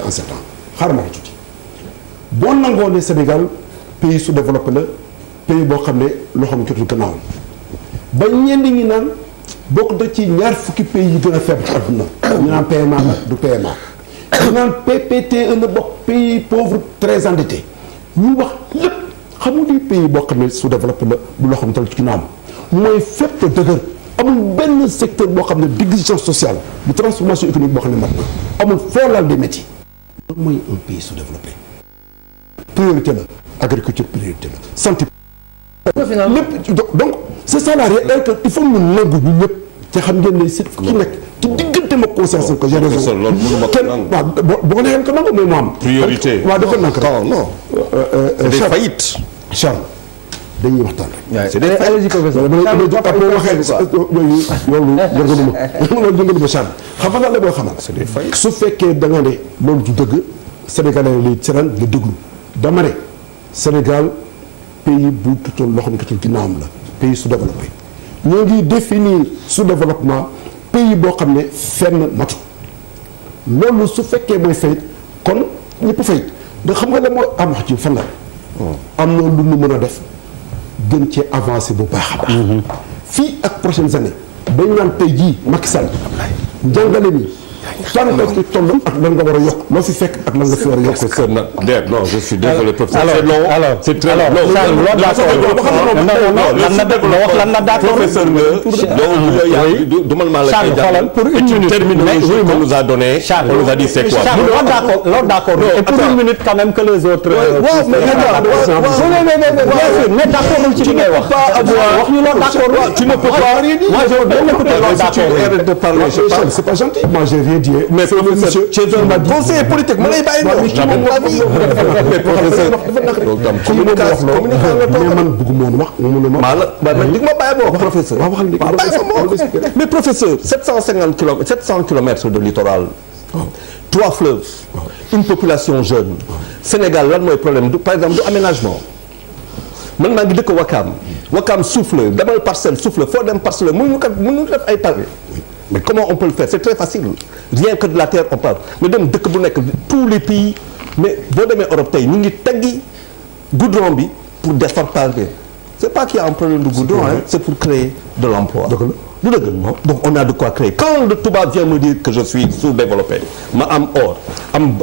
en 7 ans xaaral ma ko tuuti boo nangoo ne Sénégal pays sous-développé la pays boo xam ne loo xam ne jotul gannaawam ba ñenn ñi naan bokk da ci ñaar fukki pays yi gën a faible ci àdduna ñu naan PMA la du PMA ñu naan PPTE la bokk pays pauvre très endetté ñu wax lépp xamul di pays boo xam ne sous-développé la bu loo xam ne ci ginnaawam mooy fépp dëgër amul benn secteur boo xam ne d'exigence sociale bu transformation économique boo xam ne mat na amul foo laal des métiers loolu mooy un pays sous-développé priorité la agriculture priorité la santé lépp donc c'est ça la réalité il faut ñu nangu ñu ñëpp te xam ngeen ne si ki nekk ci diggante ma conscience ko j'ai raison kenn waaw boo ko neexee ko nangu mais mu am priorité waaw dafa nank non c'est des faillites Charles dañuy waxtaan rek. c'est des faillites professeur après waxee yooyu loolu yëngaluma Charles xam nga la boo xamal c'est des faillites su fekkee da nga ne loolu du dëgg sénégalais lay seran nga déglu dama ne Sénégal pays bu tutoon loo xam ne tutul ginnaawam la pays sous-développé ñoo ngi définir sous-développement pays boo xam ne fenn matu loolu su fekkee mooy fayit kon ñëpp fayit da xam nga la moo am wax ci fan la am na lu nu mën a def gën cee avancé bu baax a baax fii ak prochaines années dañ naan tey jii Macky Sall njàngale mi fan nga ci toll ak lan nga war a yokk loo fi fekk ak lan nga fi war a yokk non je suis désolé professeur c'est très long lan la d'accord professeur nga pour une minute terminologie qu'on nous a donné on nous a dit c'est quoi loolu d'accord et pour une minute quand même que les autres mais d'accord ci li ngay wax wax ñu loolu d'accord tu ne peux pas rien dire moi je veux bien écouter loolu d'accord de parler c'est pas gentil moi j'ai rien dit mais professeur conseiller politique ma lay bàyyi mais professeur mais man bëgguma woon wax di nga ma bàyyi wax professeur mais professeur 700 kilomètres de littoral 3 fleuves une population jeune Sénégal lan mooy problème du par exemple du aménagement man maa ngi dëkk Wakam souffle demal Parcelles souffle foo dem Parcelles mënuñu def ay pavé mais comment on peut le faire c'est très facile rien que de la terre on parle mais dem dëkk bu nekk tous les pays mais boo demee Europe tey ñu ngi teggi goudron bi pour defar pavé c'est pas qu'il y a un problème de goudron c'est pour créer de l'emploi du dëgg donc on a de quoi créer quand le tubaab vient me dire que je suis sous-développé ma am or am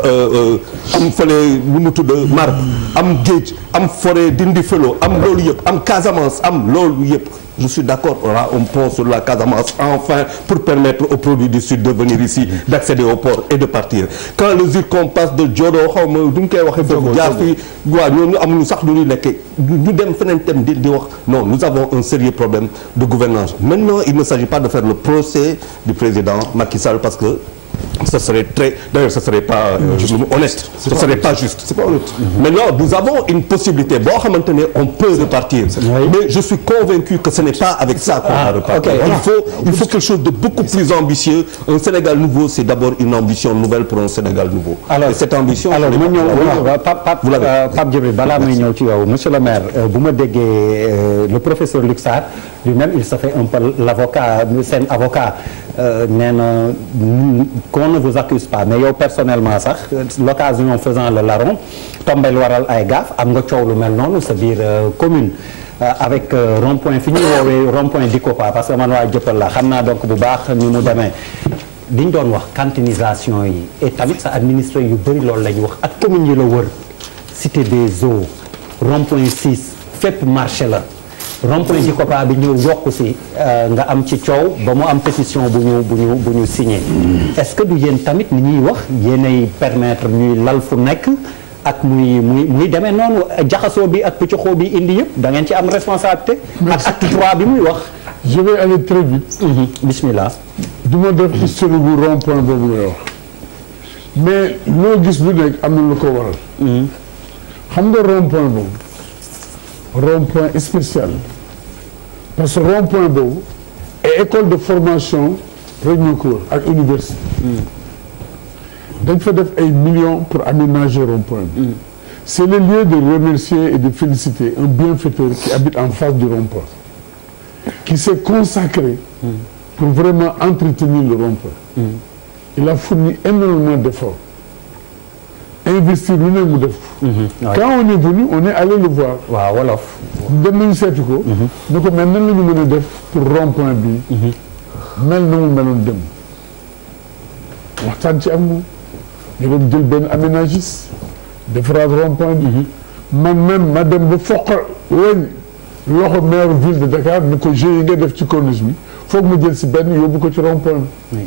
fële lu mu tudd marbre am géej am forêt dindi felo am loolu yëpp am Casamance am loolu yëpp je suis d'accord on aura un pont sur la Casamance enfin pour permettre aux produits du sud de venir ici d'accéder au port et de partir quand le zircon passe de Diodo xaw ma du ñu koy waxee foofu jaar fii waaw ñooñu amuñu sax lu ñuy nekkee ñu dem feneen tam di wax non nous avons un sérieux problème de gouvernance maintenant il ne s'agit pas de faire le procès du président Macky Sall parce que ce serait d'ailleurs ce serait pas honnête ce serait pas juste c'est pas honnête maintenant nous avons une possibilité boo xamante ne on peut repartir mais je suis convaincu que ce n'est pas avec ça qu'on va repartir il faut quelque chose de beaucoup plus ambitieux un Sénégal nouveau c'est d'abord une ambition nouvelle pour un Sénégal nouveau et cette ambition alors mu ñëw Pape Djibril balaa muy ñëw ci yow monsieur le maire bu ma déggee le professeur Luc Sarr lui-même il se fait un peu l'avocat seen avocat nee na qu'on ne vous accuse pas mais yow personnellement sax l'occasion faisant le larron tombel waral ay gaaf am nga coow lu mel noonu sa biir commune avec rond-point fi ñuy woowee rond-point Dikopa parce que man waa Jëppal la xam naa donc bu baax ni mu demee diñ doon wax cantinisation yi et tamit sa administré yu bëri loolu la ñu wax ak commune yi la wër cité des eaux rond-point 6 fépp marché la rond-point Dikopa bi ñëw yokku si nga am ci coow ba mu am pétition bu ñu signé est-ce que du yéen tamit ni ñuy wax yéenay permettre ñuy lal fu nekk ak muy demee noonu jaxasoo bi ak pëccoxoo bi indi yëpp da ngeen ci am responsabilité ak acte 3 bi muy wax je vais aller très vite bismillah du ma def historique bu rond-point boobu ngay wax mais loo gis bu nekk am na lu ko waral xam nga rond-point boobu rond-point spécial parce que rond-point boobu et école de formation rek ñoo ko wër ak université dañ fa def ay millions pour aménager rond-point bi c'est le lieu de remercier et de féliciter un bienfaiteur qui habite en face du rond-point qui s'est consacré pour vraiment entretenir le rond-point il a fourni énormément d'efforts investir lu ne mu def. Quand on est venu on est allé le voir. waaw wolof. dem nañu seeti ko. ne ko mais nan la ñu mën a def pour rond-point bi. mel na mu meloon dem. waxtaan ci ak moom. ñu doon jël benn aménagiste. defaraat rond-point bi. man même ma dem ba foq weñ loxo maire ville de Dakar ne ko yi nga def ci corniche bi foog ma jël si benn yóbbu ko ci rond-point bi.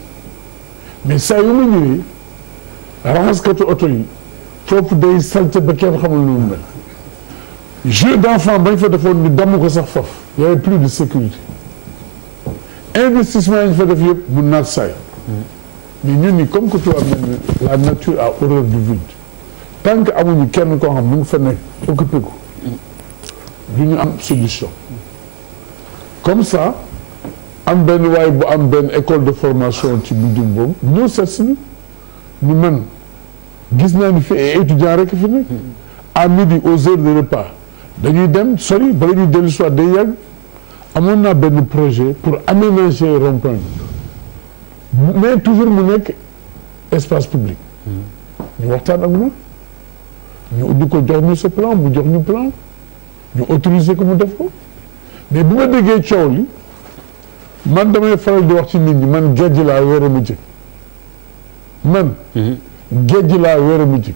mais saa yu ma ñëwee raxaskatu oto yi foofu day salte ba kenn xamul lu mu mel. jeu d'enfant bañ fa defoon ñu damm ko sax foofu y avait plus de sécurité. investissement yi ñu fa def yëpp mu naat saay. mais ñun ni comme que tu as mel la nature a horreur du vide. tant que amuñu kenn koo xam mu ngi fa nekk occupé ko du ñu am solution. comme ça am benn waay bu am benn école de formation ci building boobu ñëw seet si ñu man gis naa ni fi ay étudiants rek fi nekk. à midi aux heures de repas dañuy dem sori bala ñuy dellu soit day yàgg. amoon naa benn projet pour aménager rond-point bi mais toujours mu nekk espace public. ñu waxtaan ak moom ñu ubbi ko jox ñu sa plan mu jox ñu plan ñu autoriser ko mu def ko mais bu ma déggee coow li man damay faral di wax ci nit ñi man géej laa weer a mu jëkk man. géej laa weer a mu jëkk.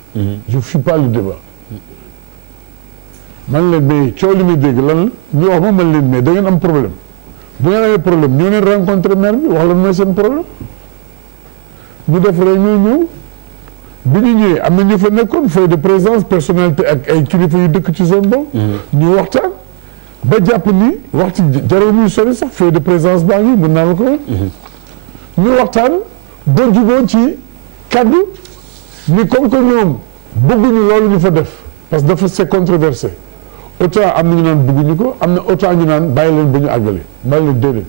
je fuis pas le débat. man leen mais coow li muy dégg lan la ñu wax ma man leen mais da ngeen am problème bu ngeen amee problème ñoo leen rencontré maire bi wax lan mooy seen problème ñu def réunion ñëw bi ñu ñëwee am na ñu fa nekkoon feuille de présence personnalité ak ay kilifa yu dëkk ci zone boobu. ñu waxtaan ba jàpp ni waxtu jarul muy sori sax feuille de présence baa ngi mën naa la ko wax. ñu waxtaan ba jubóo ci kaddu ni comme que ñoom bëgguñu loolu ñu fa def parce que dafa c'est controversé. autant am na ñu naan bëgguñu ko am na autant ñu naan bàyyi leen ba ñu àggale bàyyi leen déedéet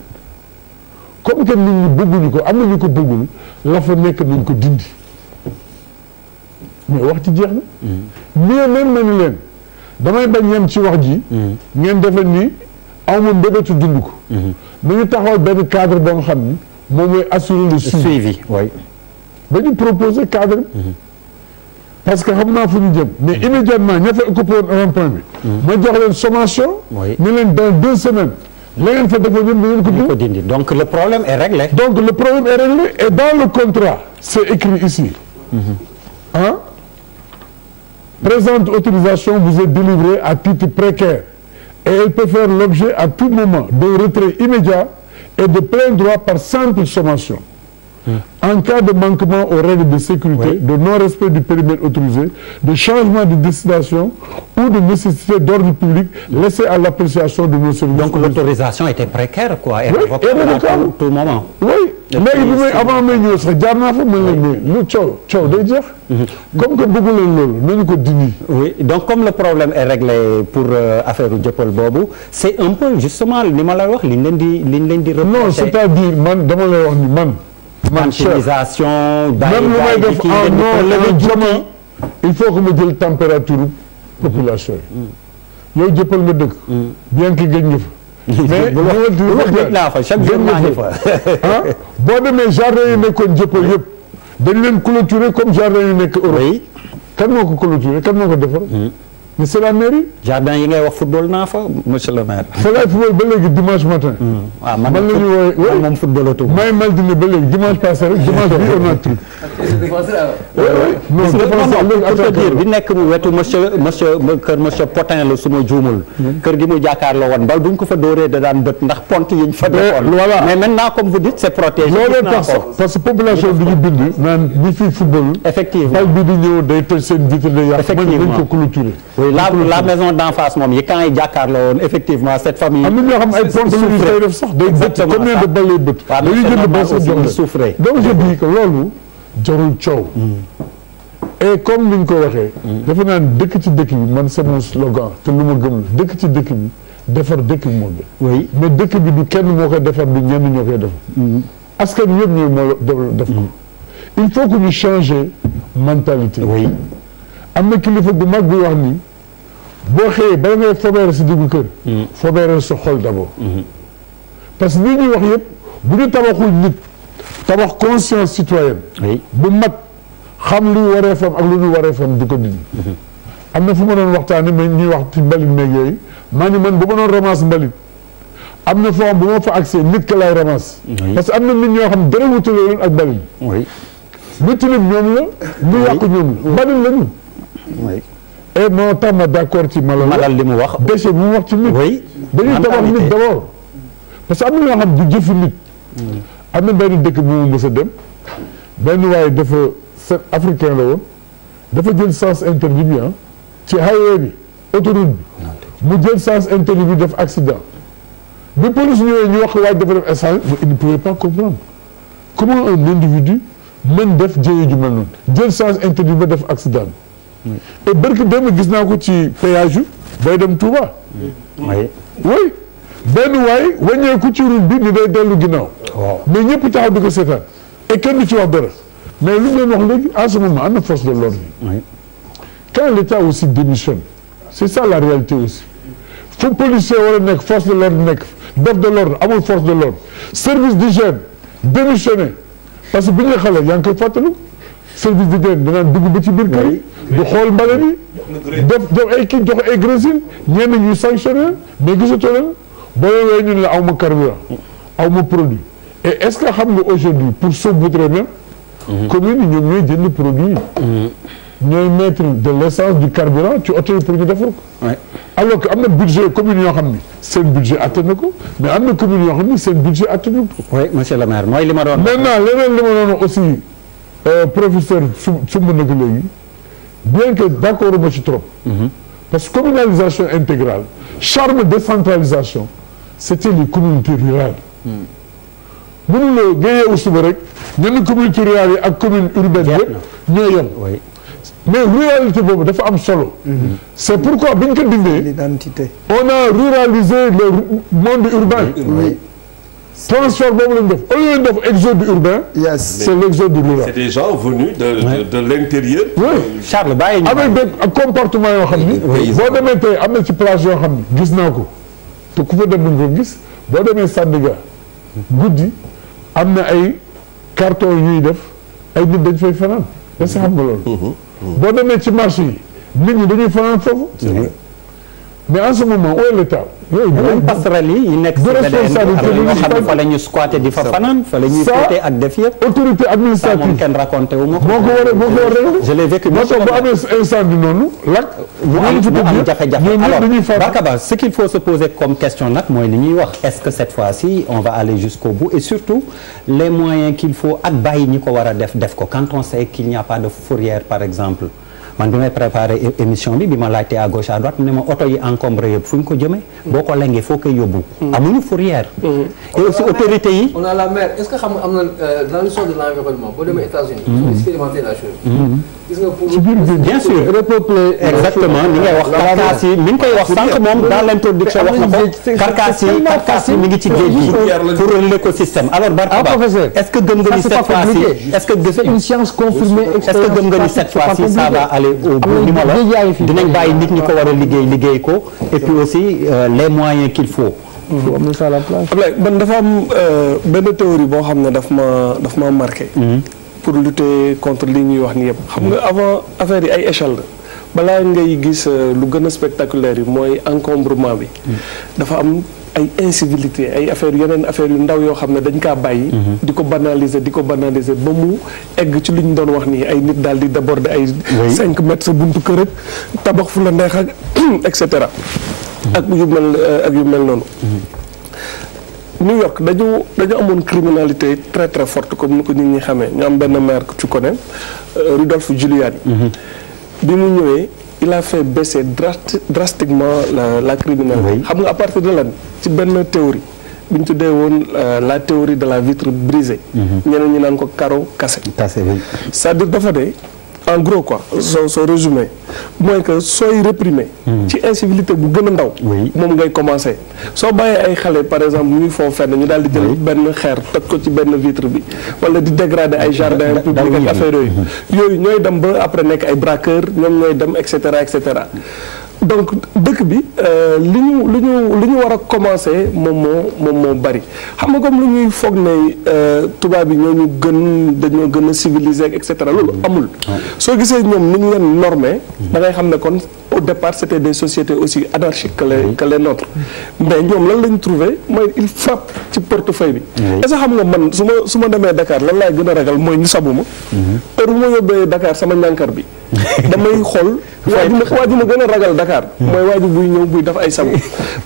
comme que nit ñi bëgguñu ko am na ñu ko bëggul la fa nekk nañ ko dindi mais wax ci jeex na. mieux même ma ni leen damay bañ yem ci wax ji. ngeen defe ni aw ma mbébétu dund ko. nañu taxawal benn cadre boo nga xam ni moom mooy assurer le suivi. oui. ba ñu proposer cadre. parce que xam naa fu ñu jëm mais immédiatement ña fa occupé woon rond-point bi. ma jox leen sommation. ni leen dans 2 semaines. la ngeen fa defee ñun dañu ko dindi. donc le problème est réglé. donc le problème est réglé et dans le contrat c'est écrit ici. Hein? Présente autorisation vous est délivrée à titre précaire et elle peut faire l'objet à tout moment d'un retrait immédiat et de plein droit par simple sommation. En cas de manquement aux règles de sécurité, de non-respect du périmètre autorisé, de changement de destination ou de nécessité d'ordre public laissé à l'appréciation de nos services. Donc l'autorisation était précaire quoi. Et révocable à tout moment. Oui. léegi bi may avant may ñëw sax jaar naa fa mën leen ne lu coow day jeex. comme que bëggu leen loolu nañu ko dindi. Oui donc comme le problème est réglé pour affaire jëppal boobu c'est un peu justement li ma lay wax liñ leen di reprocher. non c'est-à-dire man dama lay wax ni man. Utilisation même lu may def en non jamono il faut que ma jël température population yi yow jëppal nga dëkk bien que gëj nga fa mais gëj naa fa chaque jour maa ngi fa ah boo demee jardin yi nekkoon jëppal yëpp dañ leen clôturer comme jardin yi nekk Europe kan moo ko clôturer kan moo ko defar mais c'est la mairie. jardin yi ngay wax football naa fa monsieur le maire. fa ngay football ba léegi dimanche matin. waaw man la ñu woowee moom footballatu. may mal dina ba léegi dimanche passé rek dimanche bi on a truc. non pour te dire bi nekk mu wetu monsieur Potin la su ma juumul. kër gi mu jàkkaarloo woon bal buñ ko fa dóoree da daan bët ndax pont yi ñu fa defoon. voilà mais maintenant comme vous dites c'est protégé. loolu parce que population bi ñu bind naan ñi fi football. effectivement bal bi di ñëw day tëj seen vitre day yàq. effectivement mën nañ ko clôturer. la maison d'en face moom yi quand yi jàkkaarloo woon effectivement cette famille. am na ñoo xam ay ponts yu koy def sax day bët combien de balles lay bët. dañuy jënd ba sax jox la donc je dis que loolu jarul coow. et comme ni ñu ko waxee. dafa naan dëkk ci dëkk bi man c'est mon slogan te lu ma gëm la dëkk ci dëkk bi defar dëkk bi moo gën. oui mais dëkk bi du kenn moo koy defar du ñenn ñoo koy defar. askan wi yëpp ñooy moo def ko. il faut que ñu changer mentalité. oui am na kilifa gu mag bi wax ni. boo xëyee bala ngay fobeere si diggu kër. fobeere sa xol d'abord. parce que lii ñuy wax yëpp bu ñu tabaxul nit tabax conscience citoyenne. oui bu mag xam luy wareefam ak lu ñu wareefam di ko dindi. am na fu ma doon waxtaanee mais ñuy wax ci mbalit meeg yooyu maa ni man bu ma doon ramasse mbalit am na foo bu ma fa accès nit ka lay ramasse. parce que am na nit ñoo xam dara wutale leen ak mbalit. oui. lu tilim ñoom la. lu yàqu ñoom la mbalit la ñu. oui. et moo tax ma d'accord ci malal li mu wax. déchet bi mu wax ci nit. oui. dañuy tabax nit d'abord parce que am na ñoo xam du jëfu nit. am na benn dëkk bu mu mës a dem benn waaye dafa set africain la woon dafa jël sens interdit bi ci highway bi autoroute bi mu jël sens interdit bi def accident bi police ñëwee ñu wax waaye dafa def essence il ne pouvait pas comprendre comment un individu mën def jëye ju mel noonu jël sens interdit ba def accident et barki dem gis naa ko ci péage yu bay dem Touba. oui benn waay wàññeeku ci route bi ni day dellu ginnaaw. mais ñëpp taxaw di ko seetaan et kenn du ci wax dara mais lu ñu leen wax léegi en ce moment am na force de l'ordre yi. quand l'État aussi démissionne c'est ça la réalité aussi fu policier war a nekk force de l'ordre nekk def de l'ordre amul force de l'ordre service d'hygiène démissionné parce que bi ñu la xale yaa ngi koy fàttaliku service d'hygiène danaan dugg ba ci biir kër yi di xool mbale bi def ay kii jox ay grésil ñenn ñuy sanctionné mais gisatoo leen boo yowee ñun la aw ma carburant aw ma produit et est-ce que xam nga aujourd'hui pour saupoudrer même commune yi ñoom ñooy jënd produit yi ñooy mettre de l'essence du carburant ci oto yi pour ñu defar ko alors que am na budget commune yoo xam ni seen budget atteint na ko mais am na commune yoo xam ni seen budget atteint na ko. oui monsieur le maire mooy li ma doon. maintenant leneen li ma doon aussi professeur sumb na ko léegi bien que d'accord ma ci trop. parce que communalisation intégrale charme décentralisation c'était les communautés rurales. mënuloo nga yeewu suba rek ñenn communautés rurales yi ak commune urbaine yëpp ñoo yem. mais ruralité boobu dafa am solo. c'est pourquoi bi ñu ko dindee. l'identité. on a ruralisé le monde urbain. transfert boobu lañ def au lieu de def exode urbain. yes c'est l'exode rural. c'est des gens venus de l'intérieur. oui Charles bàyyi ñu. avec des comportements yoo xam ni. boo demee tey am na ci plage yoo xam ni gis naa ko te ku fa dem nañ ko gis boo demee Sandaga guddi am na ay carton yuy def ay nit dañ fay fanaan est-ce que xam nga loolu. boo demee ci marché yi nit ñi dañuy fanaan foofu. mais en ce moment où est l'État. yooyu même passerelle yi nekk ci ñoo xam ne fa la ñu squatter di fa fanaan fa la ñuy féete ak def yëpp. autorité administrative moom kenn raconté wu ma ko. moo ko war a je l'ai vécu. moo tax bu amee incendie noonu lakk. mu am jafe-jafe alors Bakaba ce ce qu'il faut se poser comme question nag mooy li ñuy wax est-ce que cette fois-ci on va aller jusqu'au bout et surtout les moyens qu'il faut ak bàyyi ñi ko war a def ko quand on sait qu'il n'y a pas de fourrière par exemple. man bi may préparé émission bi ma laajte à gauche à droite mu ne ma oto yi encombré yëpp fu ñu ko jëmee. boo ko lengee foo koy yóbbu. amuñu fourrière. et aussi autorité yi. on a la mer est-ce que xam nga am na dans l'histoire de l'environnement boo demee États-Unis. ils ont expérimenté la chose. gis nga pour bien sûr repeupler exactement ni ngay wax carcasse yi mi ngi koy wax sànq moom dans l'introduction wax na ko carcasse yi mi ngi ci géej gi pour l'écosystème alors Bartaba est-ce que gëm nga ni cette fois-ci est-ce que c'est une science confirmée est-ce que gëm nga ni cette fois-ci ça va aller au bout ni ma la dinañ bàyyi nit ñi ko war a liggéey ko et puis aussi les moyens qu'il faut. Ablaye man dafa am benn théorie boo xam ne daf ma marqué. pour lutter contre li ñuy wax ni yëpp xam nga avant affaire yi ay échelle la balaa ngay gis lu gën a spectaculaire yi mooy encombrement bi dafa am ay incivilité ay affaire yeneen affaire yu ndaw yoo xam ne dañ kaa bàyyi di ko banaliser ba mu egg ci li ñu doon wax nii ay nit daal di déborder ay 5 mètres sa buntu kër ak tabax fu la neex ak et cetera ak yu mel noonu New York dañu amoon criminalité très très forte comme ni ko nit ñi xamee ñu am benn maire que tu connais Rudolph Giuliani bi mu ñëwee il a fait baisser drastiquement la criminalité xam nga à partir de lan ci benn théorie bi ñu tuddee woon la théorie de la vitre brisée ñeneen ñi naan ko carreau cassé c'est-à-dire dafa de en gros quoi soo résumé mooy que sooy réprimer ci incivilité bu gën a ndaw moom ngay commencer soo bàyyee ay xale par exemple ñuy foofu fenn ñu daal di jël benn xeer toj ko ci benn vitre bi wala di dégrader ay jardin public ak affaire yooyu ñooy dem ba après nekk ay braqueurs ñoom ñooy dem et cetera donc dëkk bi li ñu war a commencer moom moo bari xam nga comme lu ñuy foog ne tubaab yi dañoo gën a civilisé et cetera loolu amul. soo gisee ñoom ni ñu leen normé da ngay xam ne kon au départ c'était des sociétés aussi anarchiques que les nôtres mais ñoom lan lañ trouvé mooy il frappe ci portefeuille bi. est-ce que xam nga man su ma demee Dakar lan laay gën a ragal mooy ñu sabu ma. heure bu ma yóbbee Dakar sama ñànkar bi damay xool. waa ji ma gën a ragal Dakar. mooy waa ji buy ñëw buy def ay sabu.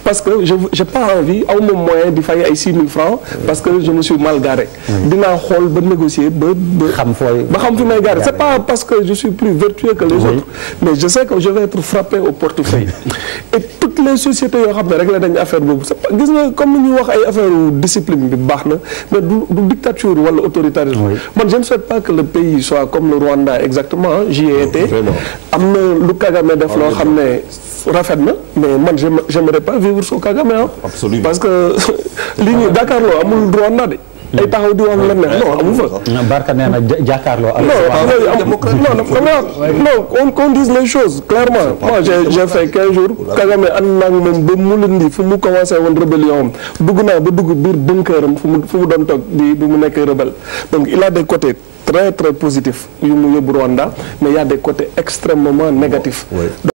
parce que j'ai pas envie aw ma moyen di fay ay 6 000 francs parce que je me suis mal garé. dinaa xool ba négocier ba xam fi may garé c'est pas parce que je suis plus vertueux que les autres mais je sais que je vais être frappé au portefeuille et toutes les sociétés yoo xam ne réglé dañu affaire boobu c'est pas gis nga comme ni ñuy wax ay affaire discipline bi baax na mais du dictature wala autoritarisme. man je ne souhaite pas que le pays soit comme le Rwanda exactement j'y ai été am na lu Kagame def loo xam ne rafet na mais man j'aimerais pas vivre sous Kagame absolument parce que lii ñuy Dakar loo amul Rwanda de ay taxaw di wax la neex non amu fa. Barka nee na jàkkaarloo. non qu'on dise les choses clairement. moi j'ai fait 15 jours Kagame ànd naa moom ba mu lindi fu mu commencé woon rébellion am dugg naa ba dugg biir bunkëram fu mu doon toog bi mu nekk rebelle donc il a des côtés très très positifs yu mu yóbbu Rwanda mais il y a des côtés extrêmement négatifs.